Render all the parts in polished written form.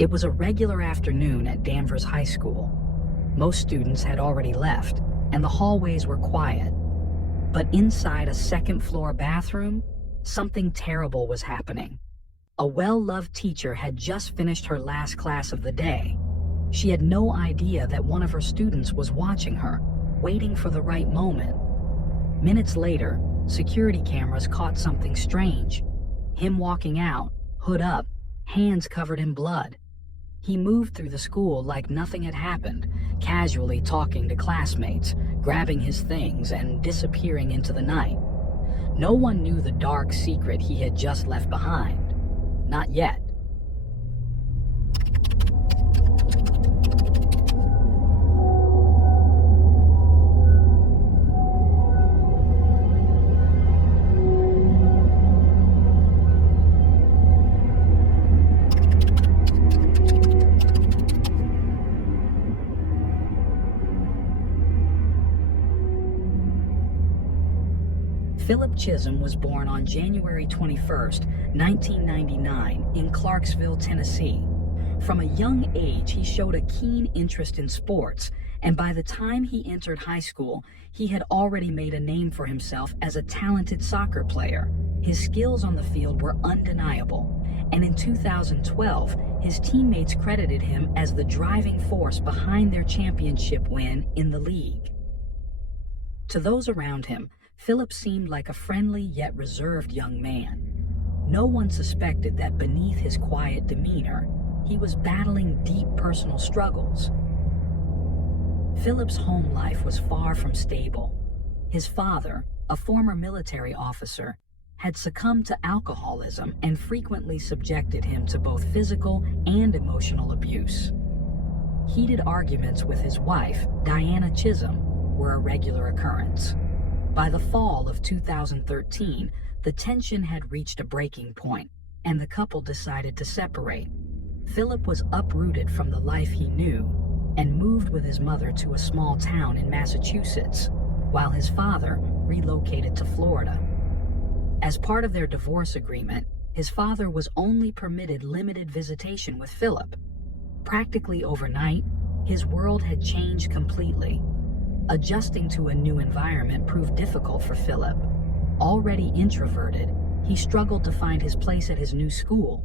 It was a regular afternoon at Danvers High School. Most students had already left, and the hallways were quiet. But inside a second-floor bathroom, something terrible was happening. A well-loved teacher had just finished her last class of the day. She had no idea that one of her students was watching her, waiting for the right moment. Minutes later, security cameras caught something strange. Him walking out, hood up, hands covered in blood. He moved through the school like nothing had happened, casually talking to classmates, grabbing his things, and disappearing into the night. No one knew the dark secret he had just left behind. Not yet. Philip Chisholm was born on January 21st, 1999, in Clarksville, Tennessee. From a young age, he showed a keen interest in sports, and by the time he entered high school, he had already made a name for himself as a talented soccer player. His skills on the field were undeniable, and in 2012, his teammates credited him as the driving force behind their championship win in the league. To those around him, Philip seemed like a friendly yet reserved young man. No one suspected that beneath his quiet demeanor, he was battling deep personal struggles. Philip's home life was far from stable. His father, a former military officer, had succumbed to alcoholism and frequently subjected him to both physical and emotional abuse. Heated arguments with his wife, Diana Chisholm, were a regular occurrence. By the fall of 2013, the tension had reached a breaking point, and the couple decided to separate. Philip was uprooted from the life he knew and moved with his mother to a small town in Massachusetts, while his father relocated to Florida. As part of their divorce agreement, his father was only permitted limited visitation with Philip. Practically overnight, his world had changed completely. Adjusting to a new environment proved difficult for Philip. Already introverted, he struggled to find his place at his new school.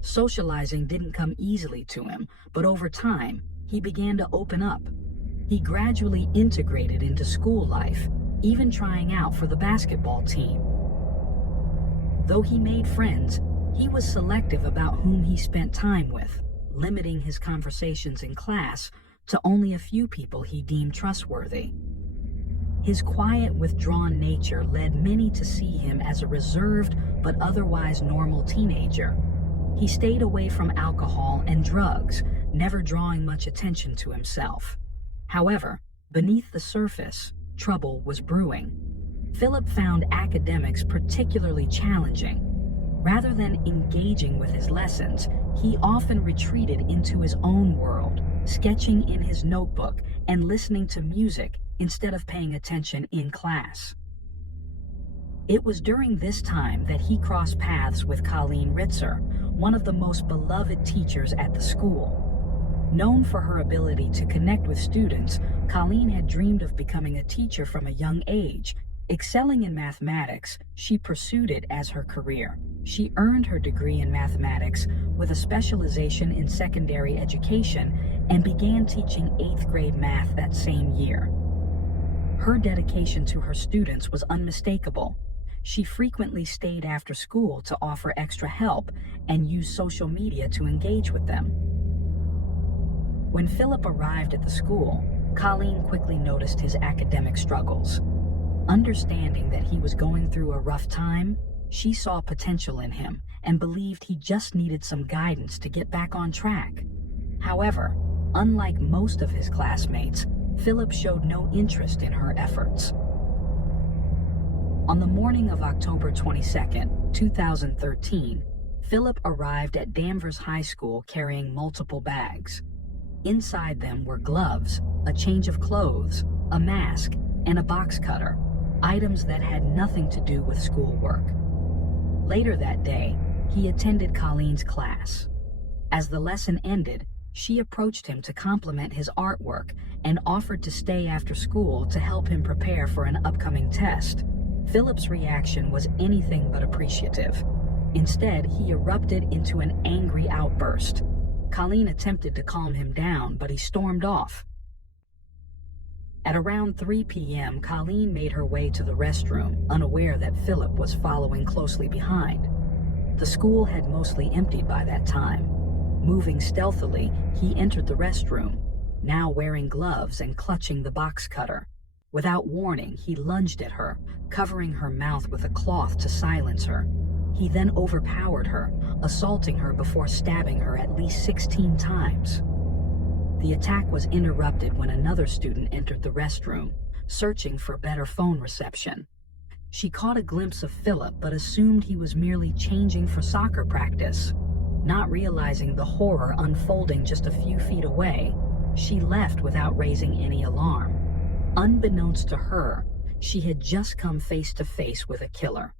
Socializing didn't come easily to him, but over time, he began to open up. He gradually integrated into school life, even trying out for the basketball team. Though he made friends, he was selective about whom he spent time with, limiting his conversations in class to only a few people he deemed trustworthy. His quiet, withdrawn nature led many to see him as a reserved but otherwise normal teenager. He stayed away from alcohol and drugs, never drawing much attention to himself. However, beneath the surface, trouble was brewing. Philip found academics particularly challenging. Rather than engaging with his lessons, he often retreated into his own world, sketching in his notebook and listening to music instead of paying attention in class. It was during this time that he crossed paths with Colleen Ritzer, one of the most beloved teachers at the school. Known for her ability to connect with students, Colleen had dreamed of becoming a teacher from a young age. Excelling in mathematics, she pursued it as her career. She earned her degree in mathematics with a specialization in secondary education and began teaching 8th grade math that same year. Her dedication to her students was unmistakable. She frequently stayed after school to offer extra help and used social media to engage with them. When Philip arrived at the school, Colleen quickly noticed his academic struggles. Understanding that he was going through a rough time, she saw potential in him and believed he just needed some guidance to get back on track. However, unlike most of his classmates, Philip showed no interest in her efforts. On the morning of October 22nd, 2013, Philip arrived at Danvers High School carrying multiple bags. Inside them were gloves, a change of clothes, a mask, and a box cutter, items that had nothing to do with schoolwork. Later that day, he attended Colleen's class. As the lesson ended, she approached him to compliment his artwork and offered to stay after school to help him prepare for an upcoming test. Philip's reaction was anything but appreciative. Instead, he erupted into an angry outburst. Colleen attempted to calm him down, but he stormed off. At around 3 p.m., Colleen made her way to the restroom, unaware that Philip was following closely behind. The school had mostly emptied by that time. Moving stealthily, he entered the restroom, now wearing gloves and clutching the box cutter. Without warning, he lunged at her, covering her mouth with a cloth to silence her. He then overpowered her, assaulting her before stabbing her at least 16 times. The attack was interrupted when another student entered the restroom, searching for better phone reception. She caught a glimpse of Philip but assumed he was merely changing for soccer practice. Not realizing the horror unfolding just a few feet away, she left without raising any alarm. Unbeknownst to her, she had just come face to face with a killer.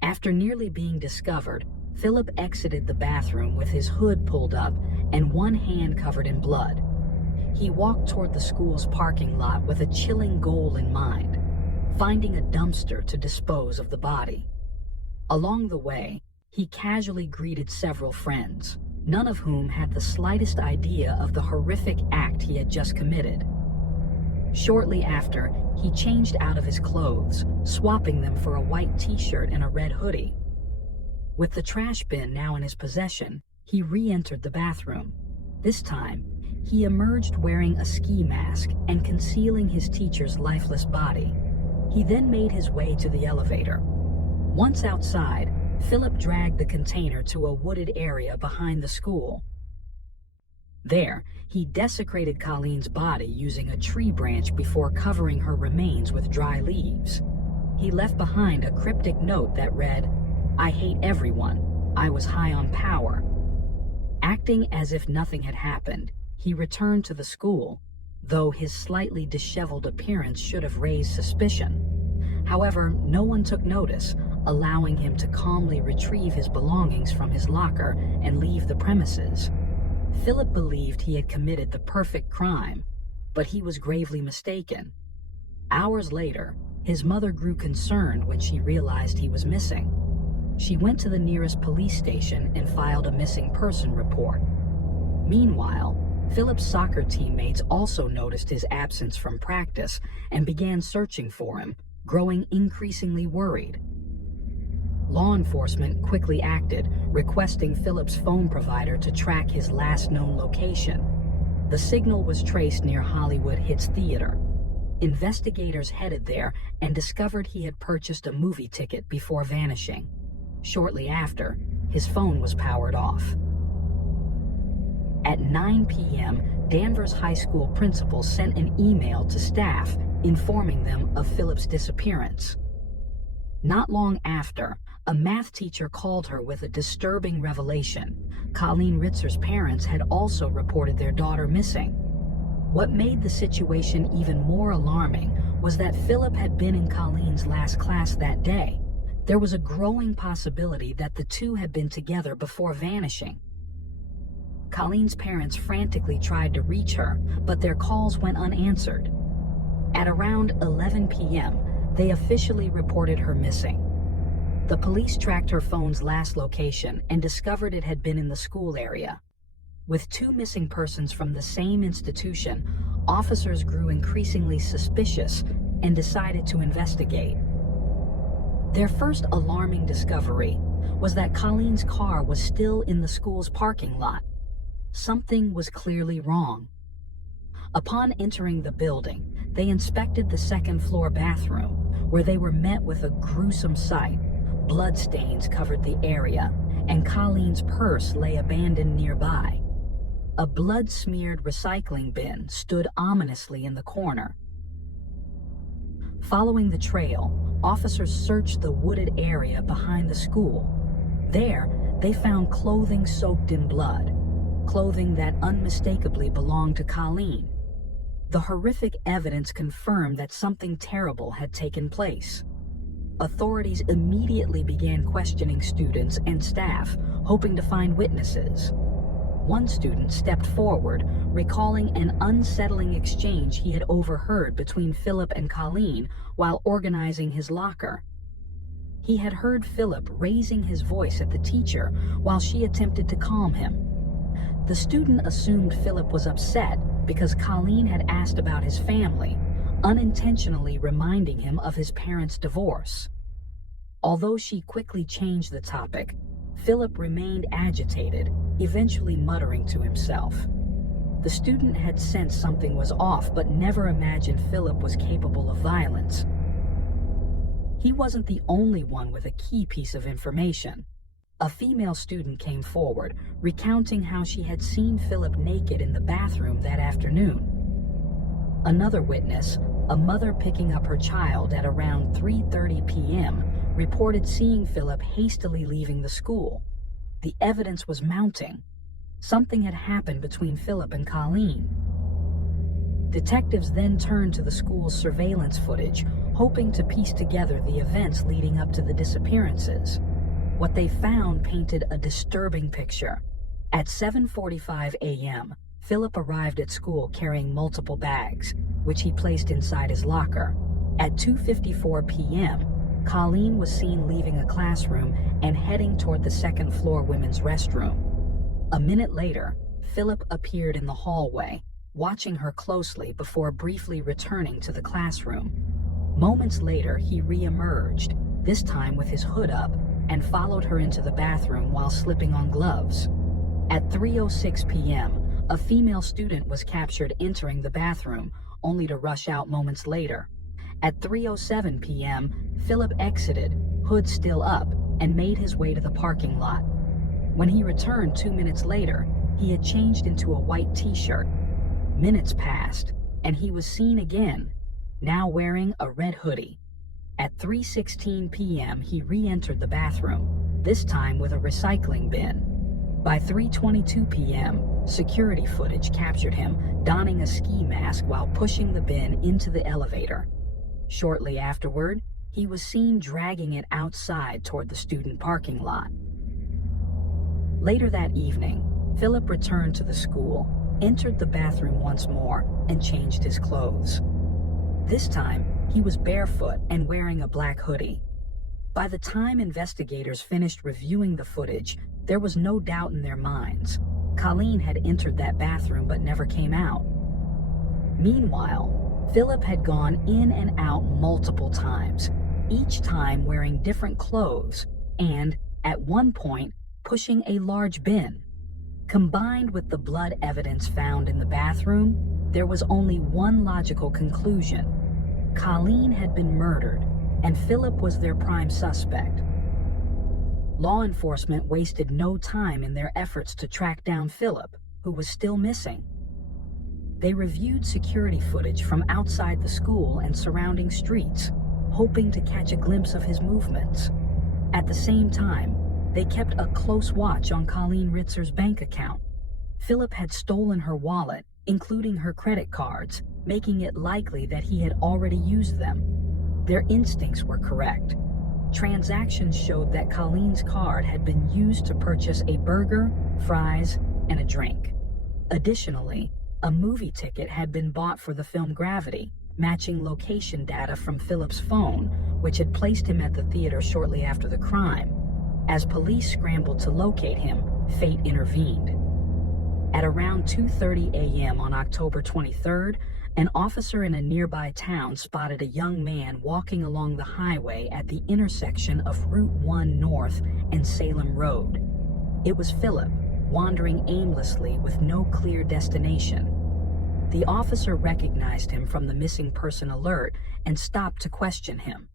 After nearly being discovered, Philip exited the bathroom with his hood pulled up and one hand covered in blood. He walked toward the school's parking lot with a chilling goal in mind, finding a dumpster to dispose of the body. Along the way, he casually greeted several friends, none of whom had the slightest idea of the horrific act he had just committed. Shortly after, he changed out of his clothes, swapping them for a white t-shirt and a red hoodie. With the trash bin now in his possession, he re-entered the bathroom. This time, he emerged wearing a ski mask and concealing his teacher's lifeless body. He then made his way to the elevator. Once outside, Philip dragged the container to a wooded area behind the school. There, he desecrated Colleen's body using a tree branch before covering her remains with dry leaves. He left behind a cryptic note that read, "I hate everyone. I was high on power." Acting as if nothing had happened, he returned to the school, though his slightly disheveled appearance should have raised suspicion. However, no one took notice, allowing him to calmly retrieve his belongings from his locker and leave the premises. Philip believed he had committed the perfect crime, but he was gravely mistaken. Hours later, his mother grew concerned when she realized he was missing. She went to the nearest police station and filed a missing person report. Meanwhile, Philip's soccer teammates also noticed his absence from practice and began searching for him, growing increasingly worried. Law enforcement quickly acted, requesting Philip's phone provider to track his last known location. The signal was traced near Hollywood Hits Theater. Investigators headed there and discovered he had purchased a movie ticket before vanishing. Shortly after, his phone was powered off. At 9 p.m., Danvers High School principal sent an email to staff informing them of Philip's disappearance. Not long after, a math teacher called her with a disturbing revelation. Colleen Ritzer's parents had also reported their daughter missing. What made the situation even more alarming was that Philip had been in Colleen's last class that day. There was a growing possibility that the two had been together before vanishing. Colleen's parents frantically tried to reach her, but their calls went unanswered. At around 11 p.m., they officially reported her missing. The police tracked her phone's last location and discovered it had been in the school area. With two missing persons from the same institution, officers grew increasingly suspicious and decided to investigate. Their first alarming discovery was that Colleen's car was still in the school's parking lot. Something was clearly wrong. Upon entering the building, they inspected the second-floor bathroom, where they were met with a gruesome sight. Bloodstains covered the area, and Colleen's purse lay abandoned nearby. A blood-smeared recycling bin stood ominously in the corner. Following the trail, officers searched the wooded area behind the school. There, they found clothing soaked in blood, clothing that unmistakably belonged to Colleen. The horrific evidence confirmed that something terrible had taken place. Authorities immediately began questioning students and staff, hoping to find witnesses. One student stepped forward, recalling an unsettling exchange he had overheard between Philip and Colleen while organizing his locker. He had heard Philip raising his voice at the teacher while she attempted to calm him. The student assumed Philip was upset because Colleen had asked about his family, unintentionally reminding him of his parents' divorce. Although she quickly changed the topic, Philip remained agitated, eventually muttering to himself. The student had sensed something was off but never imagined Philip was capable of violence. He wasn't the only one with a key piece of information. A female student came forward, recounting how she had seen Philip naked in the bathroom that afternoon. Another witness, a mother picking up her child at around 3:30 p.m., reported seeing Philip hastily leaving the school. The evidence was mounting. Something had happened between Philip and Colleen. Detectives then turned to the school's surveillance footage, hoping to piece together the events leading up to the disappearances. What they found painted a disturbing picture. At 7:45 a.m., Philip arrived at school carrying multiple bags, which he placed inside his locker. At 2:54 p.m., Colleen was seen leaving a classroom and heading toward the second-floor women's restroom. A minute later, Philip appeared in the hallway, watching her closely before briefly returning to the classroom. Moments later, he re-emerged, this time with his hood up, and followed her into the bathroom while slipping on gloves. At 3:06 p.m., a female student was captured entering the bathroom, only to rush out moments later. At 3:07 p.m., Philip exited, hood still up, and made his way to the parking lot. When he returned 2 minutes later, he had changed into a white t-shirt. Minutes passed, and he was seen again, now wearing a red hoodie. At 3:16 p.m., he re-entered the bathroom, this time with a recycling bin. By 3:22 p.m., security footage captured him donning a ski mask while pushing the bin into the elevator. Shortly afterward, he was seen dragging it outside toward the student parking lot. Later that evening, Philip returned to the school, entered the bathroom once more, and changed his clothes. This time, he was barefoot and wearing a black hoodie. By the time investigators finished reviewing the footage, there was no doubt in their minds. Colleen had entered that bathroom but never came out. Meanwhile, Philip had gone in and out multiple times, each time wearing different clothes and, at one point, pushing a large bin. Combined with the blood evidence found in the bathroom, there was only one logical conclusion. Colleen had been murdered, and Philip was their prime suspect. Law enforcement wasted no time in their efforts to track down Philip, who was still missing. They reviewed security footage from outside the school and surrounding streets, hoping to catch a glimpse of his movements. At the same time, they kept a close watch on Colleen Ritzer's bank account. Philip had stolen her wallet, including her credit cards, making it likely that he had already used them. Their instincts were correct. Transactions showed that Colleen's card had been used to purchase a burger, fries, and a drink. Additionally, a movie ticket had been bought for the film Gravity, matching location data from Philip's phone, which had placed him at the theater shortly after the crime. As police scrambled to locate him, fate intervened. At around 2:30 a.m. on October 23rd, an officer in a nearby town spotted a young man walking along the highway at the intersection of Route 1 North and Salem Road. It was Philip, wandering aimlessly with no clear destination. The officer recognized him from the missing person alert and stopped to question him.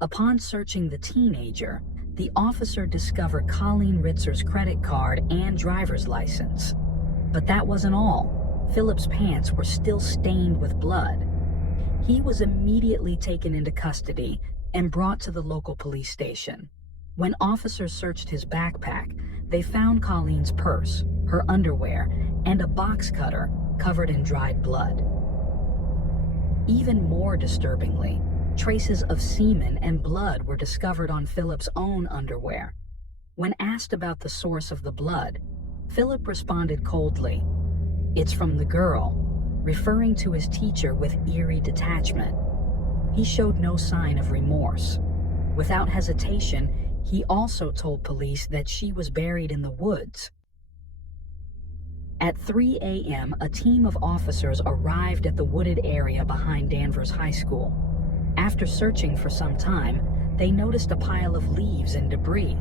Upon searching the teenager, the officer discovered Colleen Ritzer's credit card and driver's license. But that wasn't all. Philip's pants were still stained with blood. He was immediately taken into custody and brought to the local police station. When officers searched his backpack, they found Colleen's purse, her underwear, and a box cutter covered in dried blood. Even more disturbingly, traces of semen and blood were discovered on Philip's own underwear. When asked about the source of the blood, Philip responded coldly, "It's from the girl," referring to his teacher with eerie detachment. He showed no sign of remorse. Without hesitation, he also told police that she was buried in the woods. At 3 a.m., a team of officers arrived at the wooded area behind Danvers High School. After searching for some time, they noticed a pile of leaves and debris.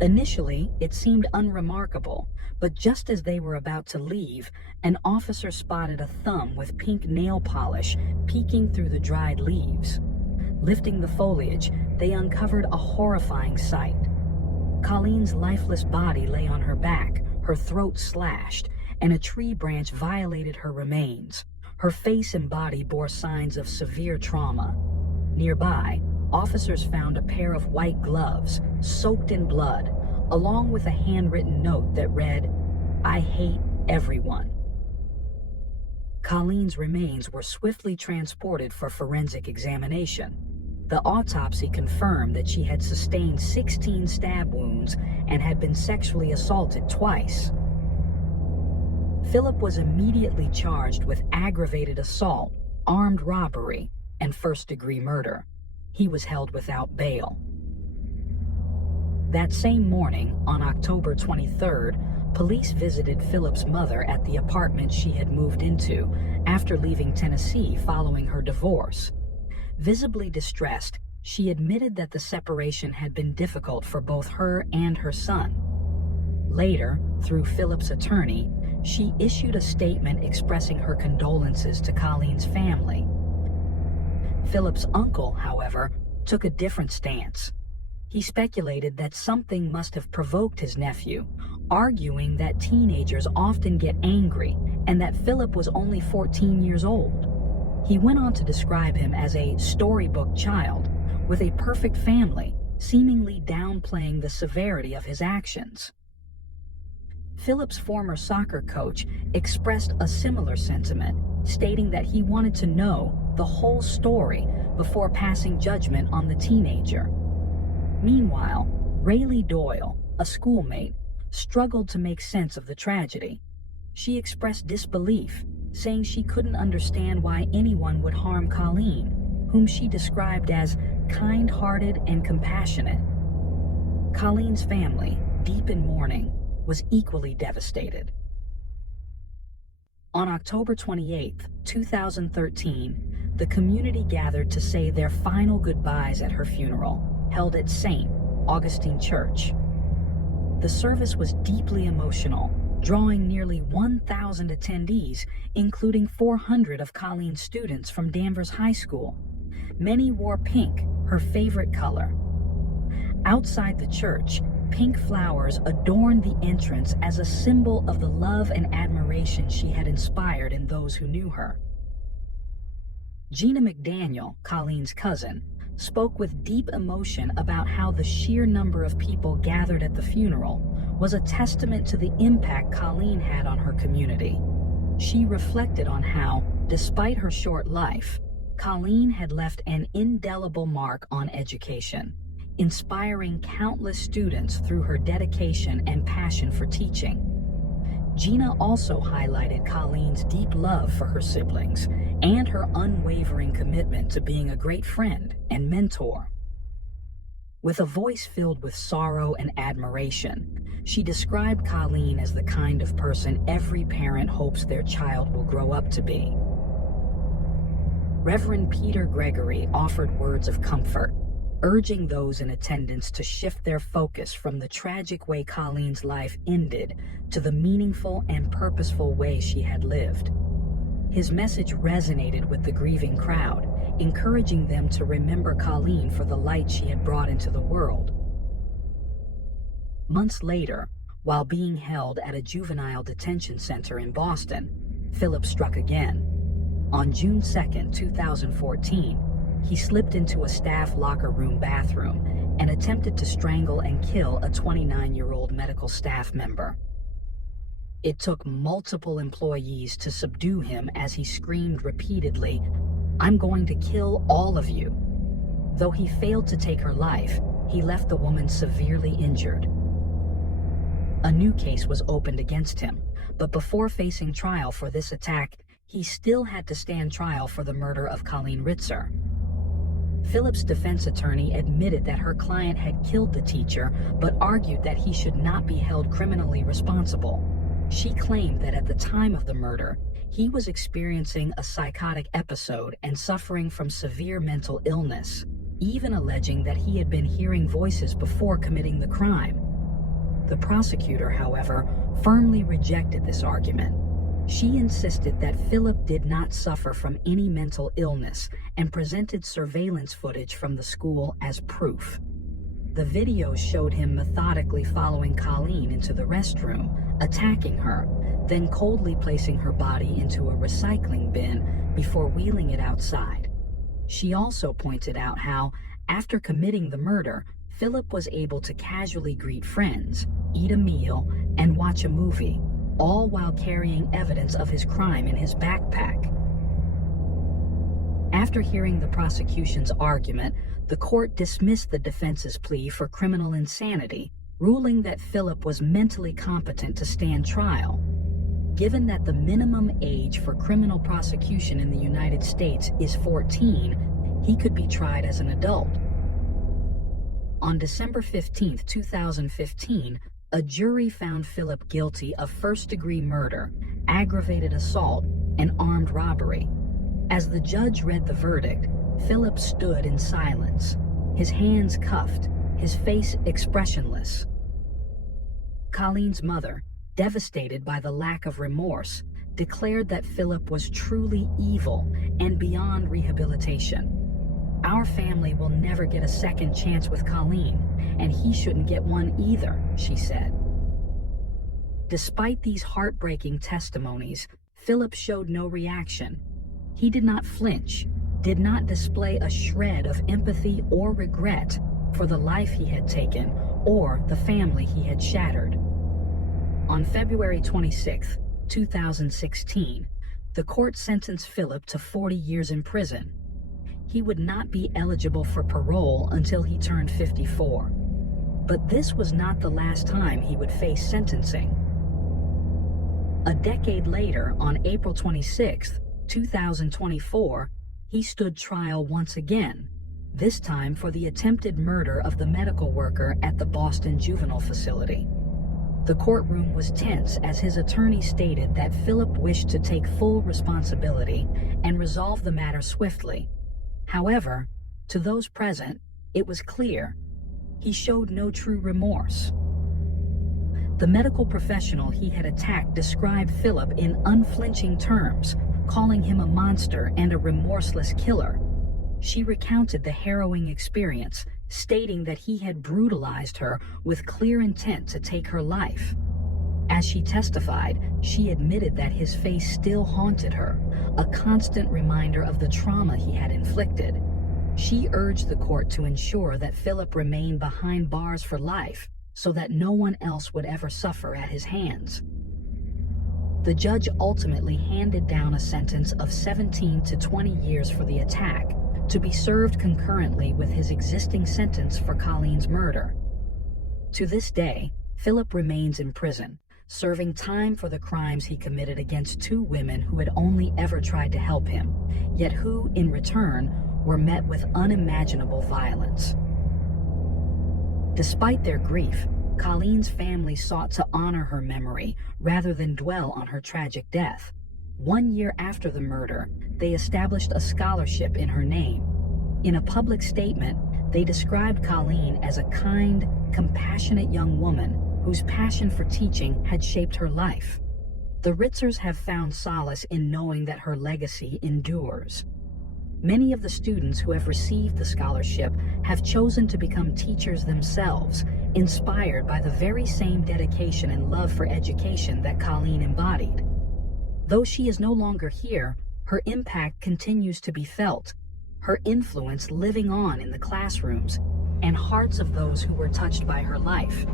Initially, it seemed unremarkable, but just as they were about to leave, an officer spotted a thumb with pink nail polish peeking through the dried leaves. Lifting the foliage, they uncovered a horrifying sight. Colleen's lifeless body lay on her back, her throat slashed, and a tree branch violated her remains. Her face and body bore signs of severe trauma. Nearby, officers found a pair of white gloves, soaked in blood, along with a handwritten note that read, "I hate everyone." Colleen's remains were swiftly transported for forensic examination. The autopsy confirmed that she had sustained 16 stab wounds and had been sexually assaulted twice. Philip was immediately charged with aggravated assault, armed robbery, and first-degree murder. He was held without bail. That same morning, on October 23rd, police visited Philip's mother at the apartment she had moved into after leaving Tennessee following her divorce. Visibly distressed, she admitted that the separation had been difficult for both her and her son. Later, through Philip's attorney, she issued a statement expressing her condolences to Colleen's family. Philip's uncle, however, took a different stance. He speculated that something must have provoked his nephew, arguing that teenagers often get angry and that Philip was only 14 years old. He went on to describe him as a storybook child with a perfect family, seemingly downplaying the severity of his actions. Philip's former soccer coach expressed a similar sentiment, stating that he wanted to know the whole story before passing judgment on the teenager. Meanwhile, Rayleigh Doyle, a schoolmate, struggled to make sense of the tragedy. She expressed disbelief, saying she couldn't understand why anyone would harm Colleen, whom she described as kind-hearted and compassionate. Colleen's family, deep in mourning, was equally devastated. On October 28, 2013, the community gathered to say their final goodbyes at her funeral, held at St. Augustine Church. The service was deeply emotional, drawing nearly 1,000 attendees, including 400 of Colleen's students from Danvers High School. Many wore pink, her favorite color. Outside the church, pink flowers adorned the entrance as a symbol of the love and admiration she had inspired in those who knew her. Gina McDaniel, Colleen's cousin, spoke with deep emotion about how the sheer number of people gathered at the funeral was a testament to the impact Colleen had on her community. She reflected on how, despite her short life, Colleen had left an indelible mark on education, inspiring countless students through her dedication and passion for teaching. Gina also highlighted Colleen's deep love for her siblings and her unwavering commitment to being a great friend and mentor. With a voice filled with sorrow and admiration, she described Colleen as the kind of person every parent hopes their child will grow up to be. Reverend Peter Gregory offered words of comfort, urging those in attendance to shift their focus from the tragic way Colleen's life ended to the meaningful and purposeful way she had lived. His message resonated with the grieving crowd, encouraging them to remember Colleen for the light she had brought into the world. Months later, while being held at a juvenile detention center in Boston, Philip struck again. On June 2, 2014, he slipped into a staff locker room bathroom and attempted to strangle and kill a 29-year-old medical staff member. It took multiple employees to subdue him as he screamed repeatedly, "I'm going to kill all of you." Though he failed to take her life, he left the woman severely injured. A new case was opened against him, but before facing trial for this attack, he still had to stand trial for the murder of Colleen Ritzer. Philip's defense attorney admitted that her client had killed the teacher, but argued that he should not be held criminally responsible. She claimed that at the time of the murder, he was experiencing a psychotic episode and suffering from severe mental illness, even alleging that he had been hearing voices before committing the crime. The prosecutor, however, firmly rejected this argument. She insisted that Philip did not suffer from any mental illness and presented surveillance footage from the school as proof. The videos showed him methodically following Colleen into the restroom, attacking her, then coldly placing her body into a recycling bin before wheeling it outside. She also pointed out how, after committing the murder, Philip was able to casually greet friends, eat a meal, and watch a movie, all while carrying evidence of his crime in his backpack. After hearing the prosecution's argument, the court dismissed the defense's plea for criminal insanity, ruling that Philip was mentally competent to stand trial. Given that the minimum age for criminal prosecution in the United States is 14, he could be tried as an adult. On December 15, 2015, a jury found Philip guilty of first-degree murder, aggravated assault, and armed robbery. As the judge read the verdict, Philip stood in silence, his hands cuffed, his face expressionless. Colleen's mother, devastated by the lack of remorse, declared that Philip was truly evil and beyond rehabilitation. "Our family will never get a second chance with Colleen, and he shouldn't get one either," she said. Despite these heartbreaking testimonies, Philip showed no reaction. He did not flinch, did not display a shred of empathy or regret for the life he had taken or the family he had shattered. On February 26, 2016, the court sentenced Philip to 40 years in prison. He would not be eligible for parole until he turned 54. But this was not the last time he would face sentencing. A decade later, on April 26, 2024, he stood trial once again, this time for the attempted murder of the medical worker at the Boston Juvenile Facility. The courtroom was tense as his attorney stated that Philip wished to take full responsibility and resolve the matter swiftly. However, to those present, it was clear he showed no true remorse. The medical professional he had attacked described Philip in unflinching terms, calling him a monster and a remorseless killer. She recounted the harrowing experience, stating that he had brutalized her with clear intent to take her life. As she testified, she admitted that his face still haunted her, a constant reminder of the trauma he had inflicted. She urged the court to ensure that Philip remained behind bars for life so that no one else would ever suffer at his hands. The judge ultimately handed down a sentence of 17 to 20 years for the attack, to be served concurrently with his existing sentence for Colleen's murder. To this day, Philip remains in prison, serving time for the crimes he committed against two women who had only ever tried to help him, yet who, in return, were met with unimaginable violence. Despite their grief, Colleen's family sought to honor her memory rather than dwell on her tragic death. 1 year after the murder, they established a scholarship in her name. In a public statement, they described Colleen as a kind, compassionate young woman whose passion for teaching had shaped her life. The Ritzers have found solace in knowing that her legacy endures. Many of the students who have received the scholarship have chosen to become teachers themselves, inspired by the very same dedication and love for education that Colleen embodied. Though she is no longer here, her impact continues to be felt, her influence living on in the classrooms and hearts of those who were touched by her life.